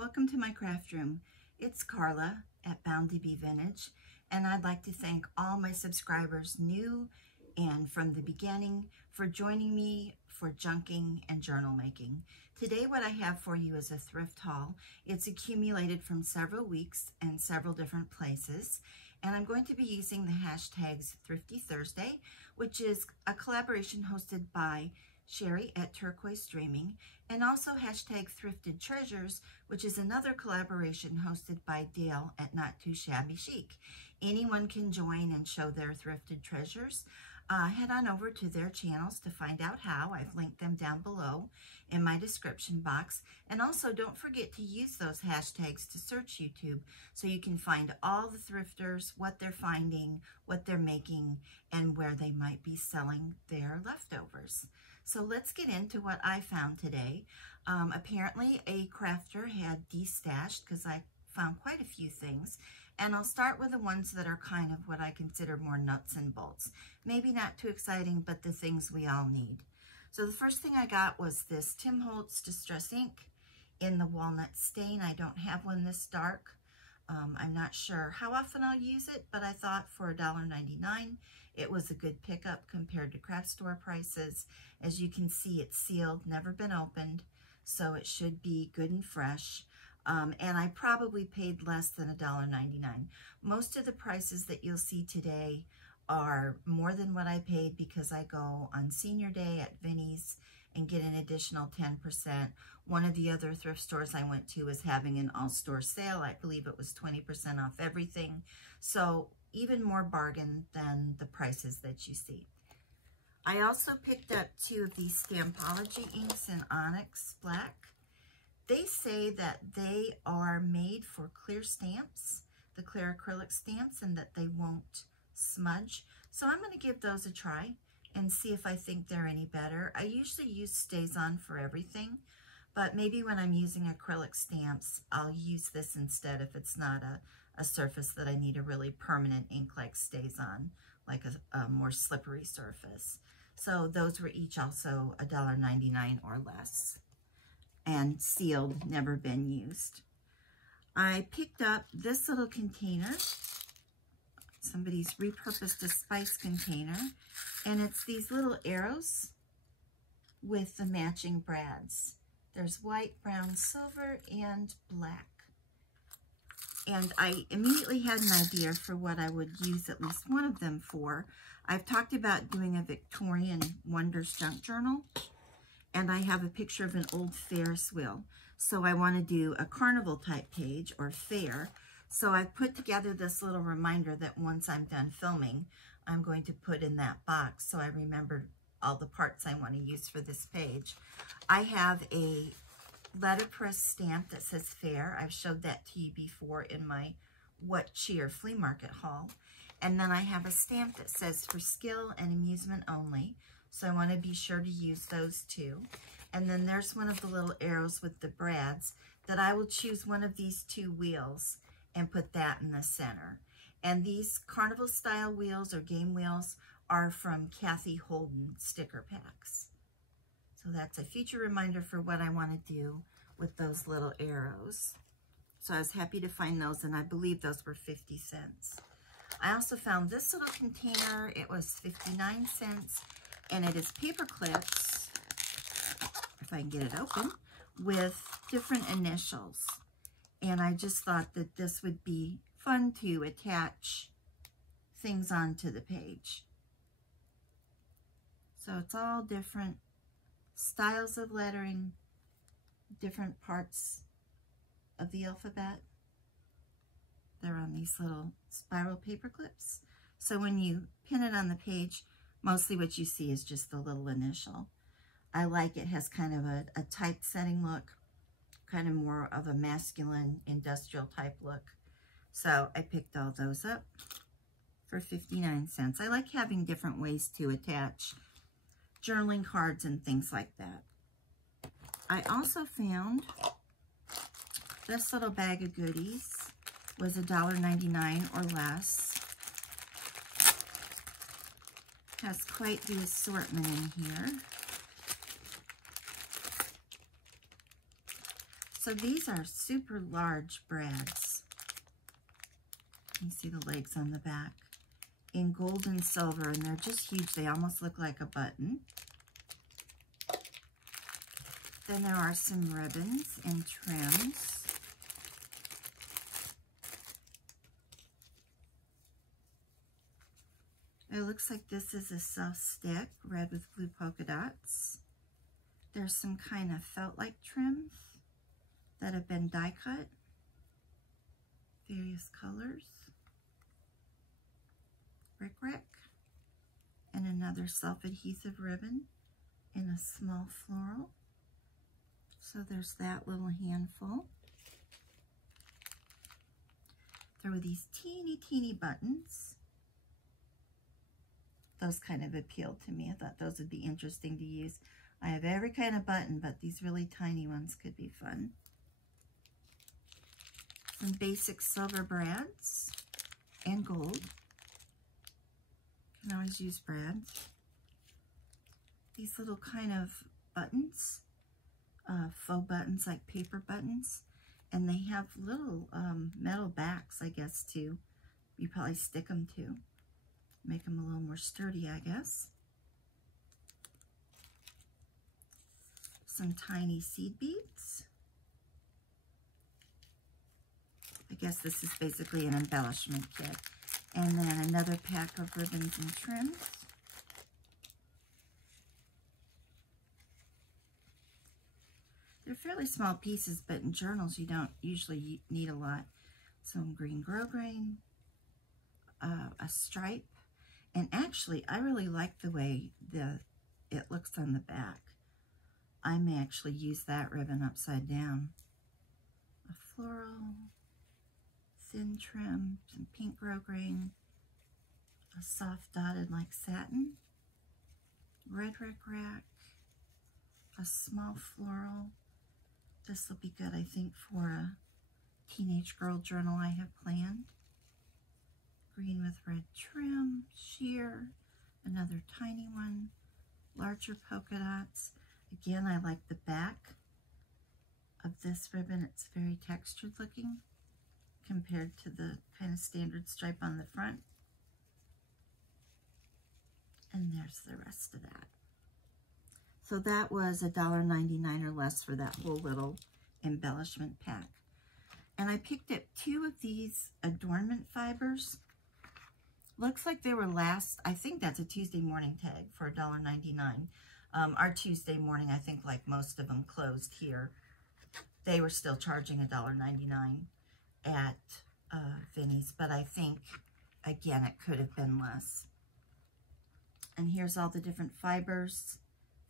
welcome to my craft room. It's Carla at Bound to Be Vintage, and I'd like to thank all my subscribers, new and from the beginning, for joining me for junking and journal making. Today what I have for you is a thrift haul. It's accumulated from several weeks and several different places, and I'm going to be using the hashtags Thrifty Thursday, which is a collaboration hosted by Sheree at Turquoise Dreaming, and also hashtag Thrifted Treasures, which is another collaboration hosted by Dale at Not Too Shabby Chic. Anyone can join and show their thrifted treasures. Head on over to their channels to find out how. I've linked them down below in my description box. And also don't forget to use those hashtags to search YouTube so you can find all the thrifters, what they're finding, what they're making, and where they might be selling their leftovers. So let's get into what I found today. Apparently a crafter had destashed because I found quite a few things. And I'll start with the ones that are kind of what I consider more nuts and bolts. Maybe not too exciting, but the things we all need. So the first thing I got was this Tim Holtz Distress Ink in the Walnut Stain. I don't have one this dark. I'm not sure how often I'll use it, but I thought for $1.99 it was a good pickup compared to craft store prices. As you can see, it's sealed, never been opened, so it should be good and fresh. And I probably paid less than $1.99. Most of the prices that you'll see today are more than what I paid because I go on Senior Day at Vinnie's and get an additional 10%. One of the other thrift stores I went to was having an all-store sale. I believe it was 20% off everything. So even more bargain than the prices that you see. I also picked up 2 of these Stampology inks in Onyx Black. They say that they are made for clear stamps, the clear acrylic stamps, and that they won't smudge. So I'm going to give those a try and see if I think they're any better. I usually use Stays-On for everything, but maybe when I'm using acrylic stamps, I'll use this instead if it's not a surface that I need a really permanent ink like Stays-On, like a more slippery surface. So those were each also $1.99 or less. And sealed, never been used. I picked up this little container. Somebody's repurposed a spice container, and it's these little arrows with the matching brads. There's white, brown, silver, and black. And I immediately had an idea for what I would use at least one of them for. I've talked about doing a Victorian Wonders junk journal, and I have a picture of an old Ferris wheel. So I want to do a carnival type page or fair. So I've put together this little reminder that once I'm done filming, I'm going to put in that box so I remember all the parts I want to use for this page. I have a letterpress stamp that says fair. I've showed that to you before in my What Cheer flea market haul. And then I have a stamp that says for skill and amusement only. So I want to be sure to use those too. And then there's one of the little arrows with the brads that I will choose one of these 2 wheels and put that in the center. And these carnival style wheels or game wheels are from Kathy Holden sticker packs. So that's a future reminder for what I want to do with those little arrows. So I was happy to find those, and I believe those were 50 cents. I also found this little container. It was 59 cents. And it is paper clips, if I can get it open, with different initials. And I just thought that this would be fun to attach things onto the page. So it's all different styles of lettering, different parts of the alphabet. They're on these little spiral paper clips. So when you pin it on the page, mostly what you see is just the little initial. I like it has kind of a typesetting look, kind of more of a masculine industrial type look. So I picked all those up for 59 cents. I like having different ways to attach journaling cards and things like that. I also found this little bag of goodies was $1.99 or less. Has quite the assortment in here. So these are super large brads. You see the legs on the back in gold and silver, and they're just huge. They almost look like a button. Then there are some ribbons and trims. It looks like this is a soft stick, red with blue polka dots. There's some kind of felt-like trims that have been die cut, various colors. Brick, and another self-adhesive ribbon in a small floral. So there's that little handful. There were these teeny buttons. Those kind of appealed to me. I thought those would be interesting to use. I have every kind of button, but these really tiny ones could be fun. Some basic silver brads and gold. Can always use brads. These little kind of buttons, faux buttons, like paper buttons, and they have little metal backs, I guess, too. You probably stick them to make them a little more sturdy, I guess. Some tiny seed beads. I guess this is basically an embellishment kit. And then another pack of ribbons and trims. They're fairly small pieces, but in journals you don't usually need a lot. Some green grosgrain, a stripe, and actually I really like the way it looks on the back. I may actually use that ribbon upside down. A floral, thin trim, some pink grosgrain, a soft dotted like satin, red rack, a small floral. This will be good, I think, for a teenage girl journal I have planned. Green with red trim, sheer, another tiny one, larger polka dots. Again, I like the back of this ribbon. It's very textured looking compared to the kind of standard stripe on the front. And there's the rest of that. So that was $1.99 or less for that whole little embellishment pack. And I picked up 2 of these adornment fibers. Looks like they were I think that's a Tuesday morning tag for $1.99. Our Tuesday morning, I think like most of them closed here. They were still charging $1.99 at Vinnie's, but I think, again, it could have been less. And here's all the different fibers.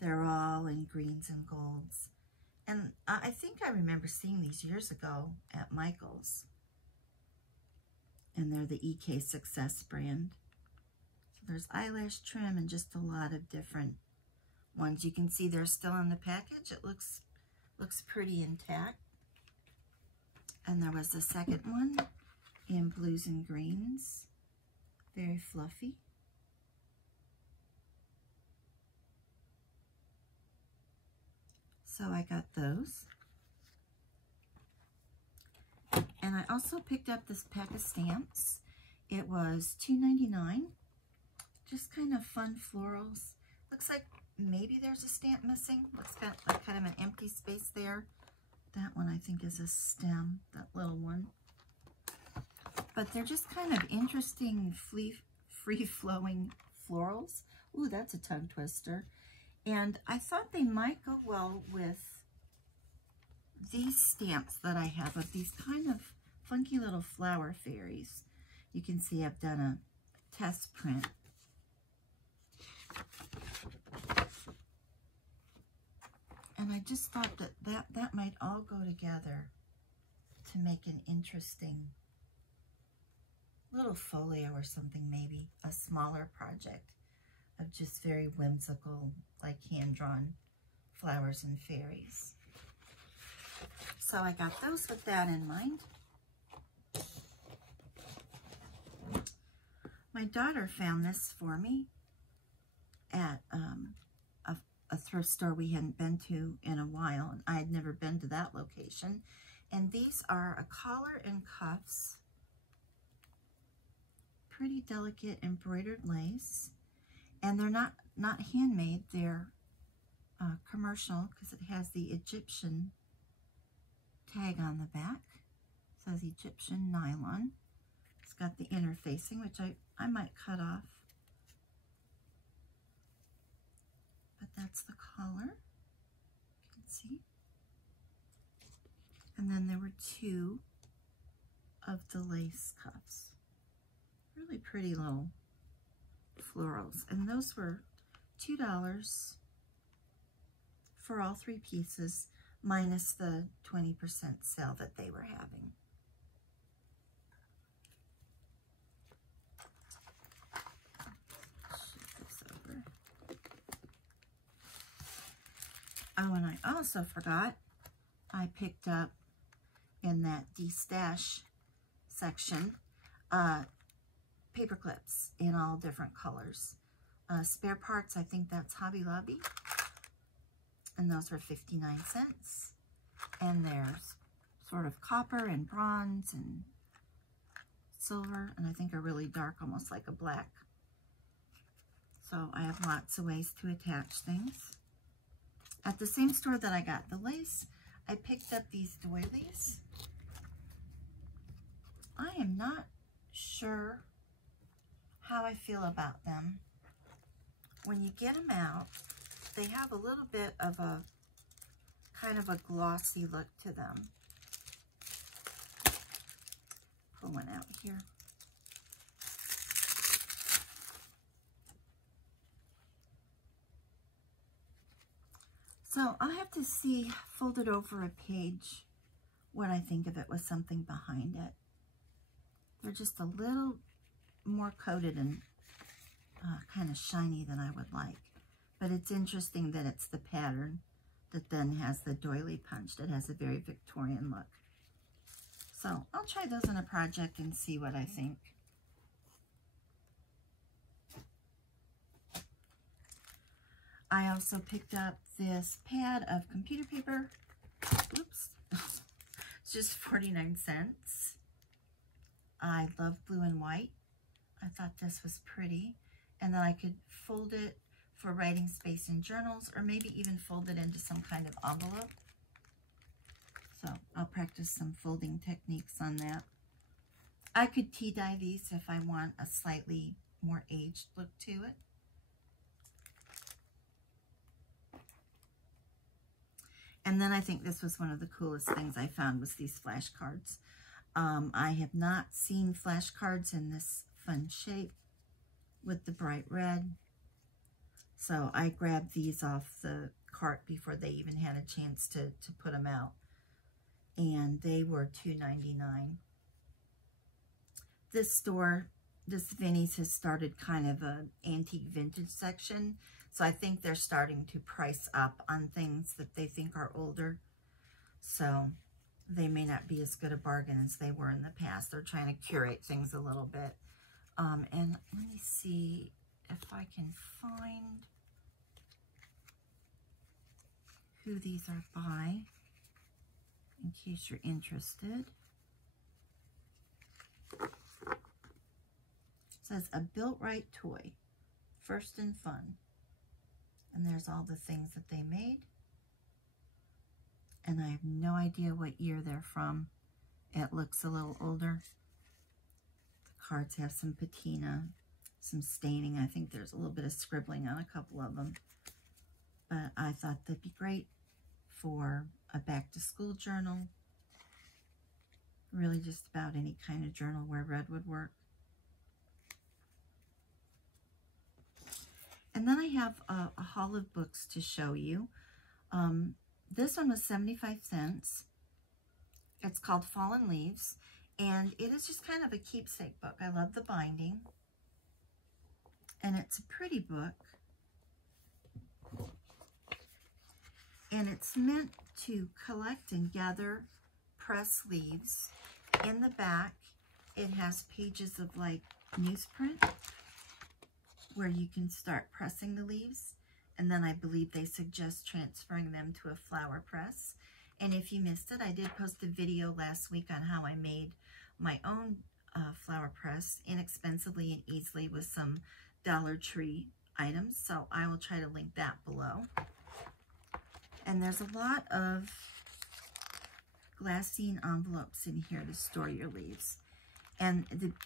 They're all in greens and golds. And I think I remember seeing these years ago at Michael's. And they're the EK Success brand. So there's eyelash trim and just a lot of different ones. You can see they're still in the package. It looks pretty intact. And there was the second one in blues and greens. Very fluffy. So I got those. And I also picked up this pack of stamps. It was $2.99. Just kind of fun florals. Looks like maybe there's a stamp missing. Looks got like kind of an empty space there. That one I think is a stem, that little one. But they're just kind of interesting free-flowing florals. Ooh, that's a tongue twister. And I thought they might go well with these stamps that I have of these kind of funky little flower fairies. You can see I've done a test print. And I just thought that might all go together to make an interesting little folio or something, maybe a smaller project of just very whimsical, like hand-drawn flowers and fairies. So I got those with that in mind. My daughter found this for me at a thrift store we hadn't been to in a while, and I had never been to that location. And these are a collar and cuffs, pretty delicate embroidered lace, and they're not handmade, they're commercial because it has the Egyptian tag on the back. It says Egyptian nylon. It's got the interfacing, which I might cut off. But that's the collar, you can see. And then there were 2 of the lace cuffs. Really pretty little florals. And those were $2 for all 3 pieces, minus the 20% sale that they were having. Shift this over. Oh, and I also forgot, I picked up in that de-stash section paper clips in all different colors. Spare parts, I think that's Hobby Lobby. And those were 59 cents. And there's sort of copper and bronze and silver, and I think a really dark, almost like a black. So I have lots of ways to attach things. At the same store that I got the lace, I picked up these doilies. I am not sure how I feel about them. When you get them out, they have a little bit of a kind of a glossy look to them. Pull one out here. So I'll have to see, folded over a page, what I think of it with something behind it. They're just a little more coated and kind of shiny than I would like. But it's interesting that it's the pattern that then has the doily punched. It has a very Victorian look. So I'll try those in a project and see what I think. I also picked up this pad of computer paper. Oops. It's just 49 cents. I love blue and white. I thought this was pretty. And then I could fold it for writing space in journals, or maybe even fold it into some kind of envelope. So I'll practice some folding techniques on that. I could tea dye these if I want a slightly more aged look to it. And then I think this was one of the coolest things I found was these flashcards. I have not seen flashcards in this fun shape with the bright red. So I grabbed these off the cart before they even had a chance to put them out. And they were $2.99. This store, this Vinnie's, has started kind of an antique vintage section. So I think they're starting to price up on things that they think are older. So they may not be as good a bargain as they were in the past. They're trying to curate things a little bit. And let me see if I can find who these are by, in case you're interested. It says, a built right toy, first and fun. And there's all the things that they made. And I have no idea what year they're from. It looks a little older. The cards have some patina, some staining. I think there's a little bit of scribbling on a couple of them. But I thought they'd be great for a back-to-school journal. Really just about any kind of journal where red would work. And then I have a haul of books to show you. This one was 75 cents. It's called Fallen Leaves, and it is just kind of a keepsake book. I love the binding, and it's a pretty book. And it's meant to collect and gather press leaves. In the back, it has pages of like newsprint, where you can start pressing the leaves. And then I believe they suggest transferring them to a flower press. And if you missed it, I did post a video last week on how I made my own flower press inexpensively and easily with some Dollar Tree items. So I will try to link that below. And there's a lot of glassine envelopes in here to store your leaves. And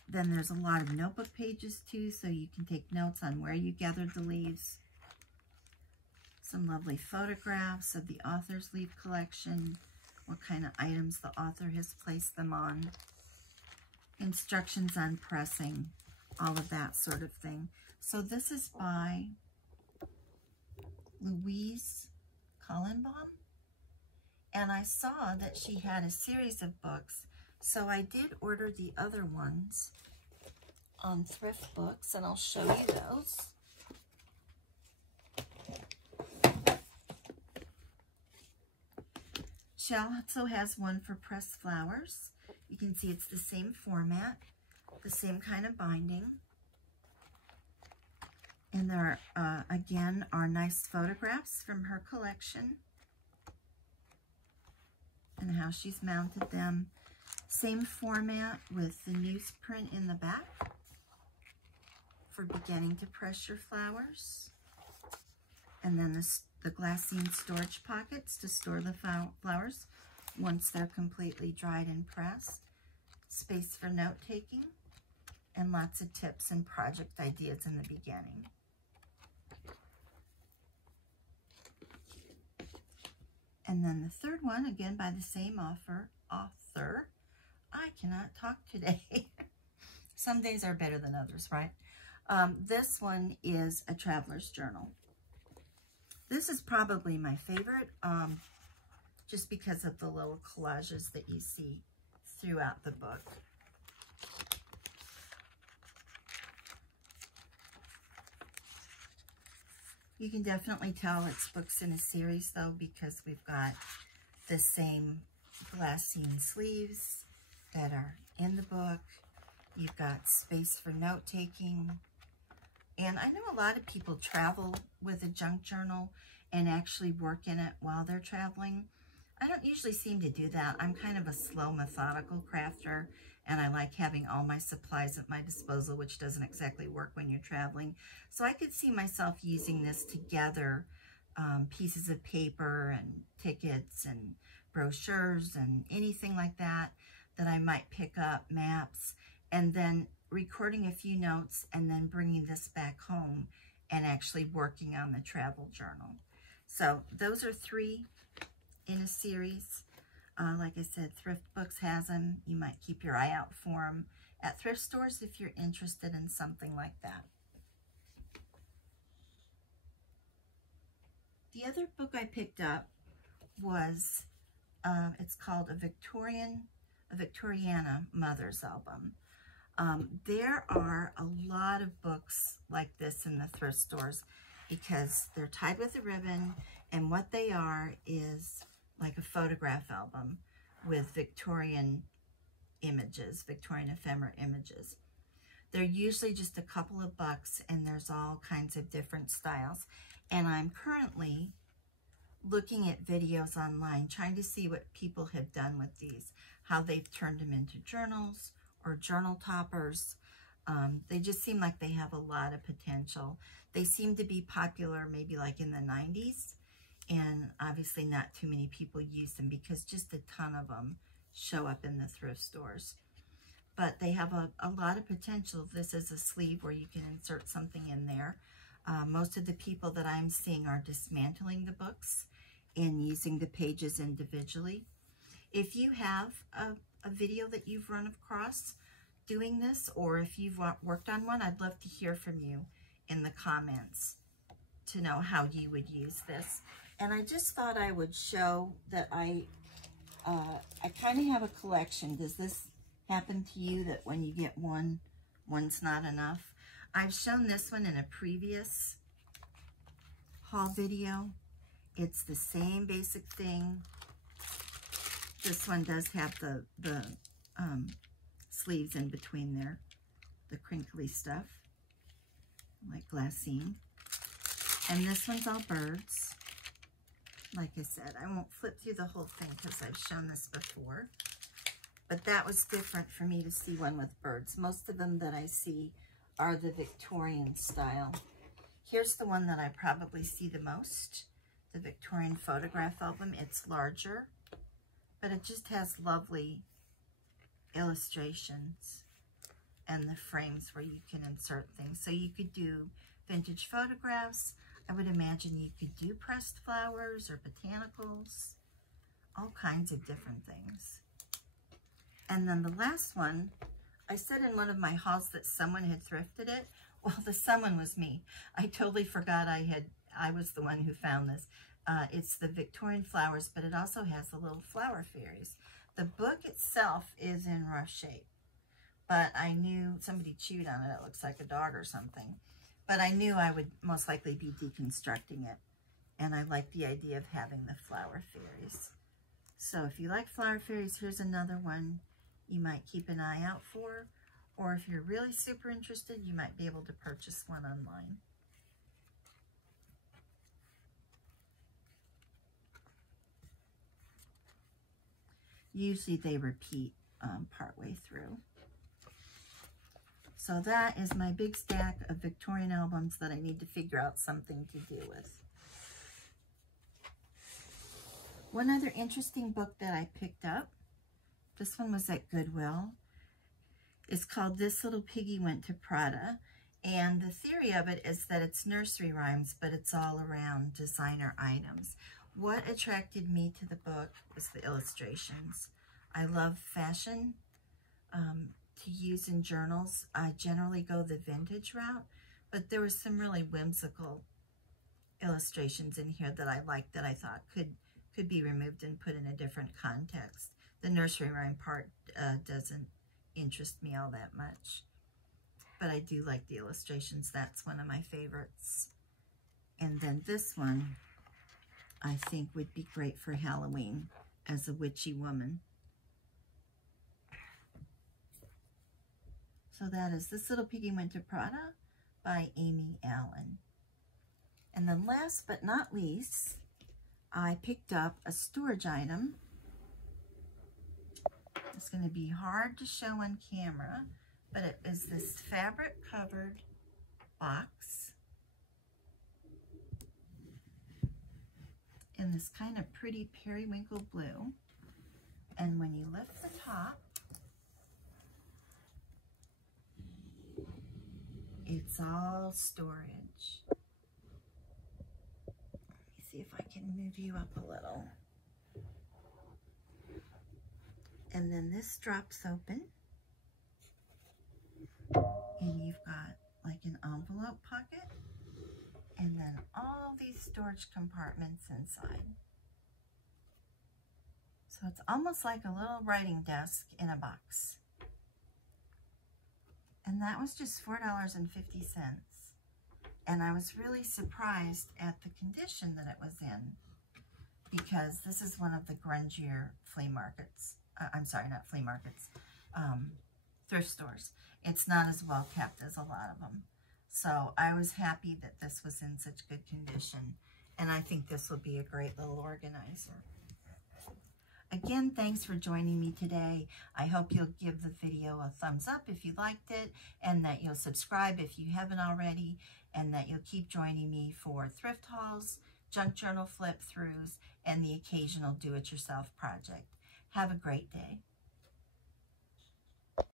then there's a lot of notebook pages too, so you can take notes on where you gathered the leaves. Some lovely photographs of the author's leaf collection, what kind of items the author has placed them on, instructions on pressing, all of that sort of thing. So this is by Louise Collenbaum. And I saw that she had a series of books, so I did order the other ones on Thrift Books, and I'll show you those. She also has one for pressed flowers. You can see it's the same format, the same kind of binding. And there, again, are nice photographs from her collection and how she's mounted them. Same format with the newsprint in the back for beginning to press your flowers. And then the glassine storage pockets to store the flowers once they're completely dried and pressed. Space for note-taking, and lots of tips and project ideas in the beginning. And then the third one, again by the same author. I cannot talk today. Some days are better than others, right? This one is a traveler's journal. This is probably my favorite, just because of the little collages that you see throughout the book. You can definitely tell it's books in a series, though, because we've got the same glassine sleeves that are in the book. You've got space for note-taking. And I know a lot of people travel with a junk journal and actually work in it while they're traveling. I don't usually seem to do that. I'm kind of a slow, methodical crafter, and I like having all my supplies at my disposal, which doesn't exactly work when you're traveling. So I could see myself using this to gather pieces of paper and tickets and brochures and anything like that that I might pick up, maps, and then recording a few notes and then bringing this back home and actually working on the travel journal. So those are 3 in a series. Like I said, Thrift Books has them. You might keep your eye out for them at thrift stores if you're interested in something like that. The other book I picked up was, it's called A Victoriana Mother's Album. There are a lot of books like this in the thrift stores because they're tied with a ribbon, and what they are is like a photograph album with Victorian images, Victorian ephemera images. They're usually just a couple of bucks, and there's all kinds of different styles. And I'm currently looking at videos online, trying to see what people have done with these, how they've turned them into journals or journal toppers. They just seem like they have a lot of potential. They seem to be popular maybe like in the 90s, and obviously not too many people use them because just a ton of them show up in the thrift stores. But they have a lot of potential. This is a sleeve where you can insert something in there. Most of the people that I'm seeing are dismantling the books and using the pages individually. If you have a video that you've run across doing this, or if you've worked on one, I'd love to hear from you in the comments to know how you would use this. And I just thought I would show that I kind of have a collection. Does this happen to you, that when you get one, one's not enough? I've shown this one in a previous haul video. It's the same basic thing. This one does have the sleeves in between there, the crinkly stuff, like glassine. And this one's all birds. Like I said, I won't flip through the whole thing because I've shown this before. But that was different for me to see one with birds. Most of them that I see are the Victorian style. Here's the one that I probably see the most, the Victorian photograph album. It's larger, but it just has lovely illustrations and the frames where you can insert things. So you could do vintage photographs. I would imagine you could do pressed flowers or botanicals, all kinds of different things. And then the last one, I said in one of my hauls that someone had thrifted it. Well, the someone was me. I totally forgot I was the one who found this. It's the Victorian flowers, but it also has the little flower fairies. The book itself is in rough shape, but I knew somebody chewed on it. It looks like a dog or something. But I knew I would most likely be deconstructing it, and I like the idea of having the flower fairies. So if you like flower fairies, here's another one you might keep an eye out for, or if you're really super interested, you might be able to purchase one online. Usually they repeat partway through. So that is my big stack of Victorian albums that I need to figure out something to do with. One other interesting book that I picked up, this one was at Goodwill. It's called This Little Piggy Went to Prada. And the theory of it is that it's nursery rhymes, but it's all around designer items. What attracted me to the book was the illustrations. I love fashion to use in journals. I generally go the vintage route, but there were some really whimsical illustrations in here that I liked that I thought could be removed and put in a different context. The nursery rhyme part doesn't interest me all that much, but I do like the illustrations. That's one of my favorites. And then this one I think would be great for Halloween as a witchy woman. So that is This Little Piggy Went to Prada by Amy Allen. And then last but not least, I picked up a storage item. It's going to be hard to show on camera, but it is this fabric covered box in this kind of pretty periwinkle blue. And when you lift the top, it's all storage. Let me see if I can move you up a little. And then this drops open, and you've got like an envelope pocket, and then all these storage compartments inside. So it's almost like a little writing desk in a box. And that was just $4.50. And I was really surprised at the condition that it was in, because this is one of the grungier flea markets. I'm sorry, not flea markets, thrift stores. It's not as well kept as a lot of them. So I was happy that this was in such good condition. And I think this will be a great little organizer. Again, thanks for joining me today. I hope you'll give the video a thumbs up if you liked it, and that you'll subscribe if you haven't already, and that you'll keep joining me for thrift hauls, junk journal flip throughs, and the occasional do-it-yourself project. Have a great day.